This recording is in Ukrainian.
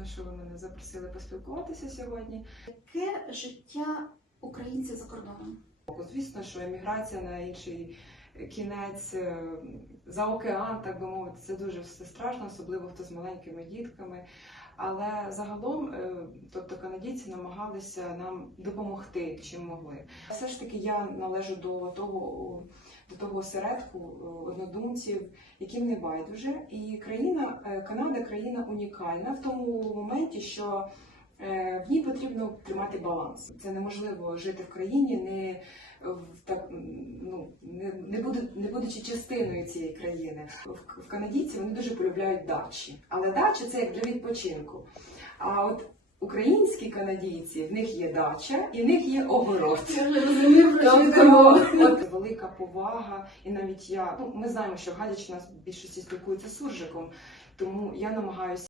приємно, що ви мене запросили поспілкуватися сьогодні. Яке життя українців за кордоном? Звісно, що еміграція на інший кінець е, за океан, так би мовити, це дуже все страшно, особливо хто з маленькими дітками. Але загалом, е, тобто канадійці намагалися нам допомогти, чим могли. Все ж таки, я належу до того, до того осередку е, однодумців, яким не байдуже. І країна е, Канада країна унікальна в тому моменті, що е, в ній потрібно тримати баланс. Це неможливо жити в країні, не в так ну не, не буду не будучи частиною цієї країни. В, в канадійці вони дуже полюбляють дачі, але дача це як для відпочинку. А от українські канадійці в них є дача і в них є огород. Я вже розумію, що йде от велика повага, і навіть я ну ми знаємо, що Гадяч нас більшості спілкується з суржиком, тому я намагаюся.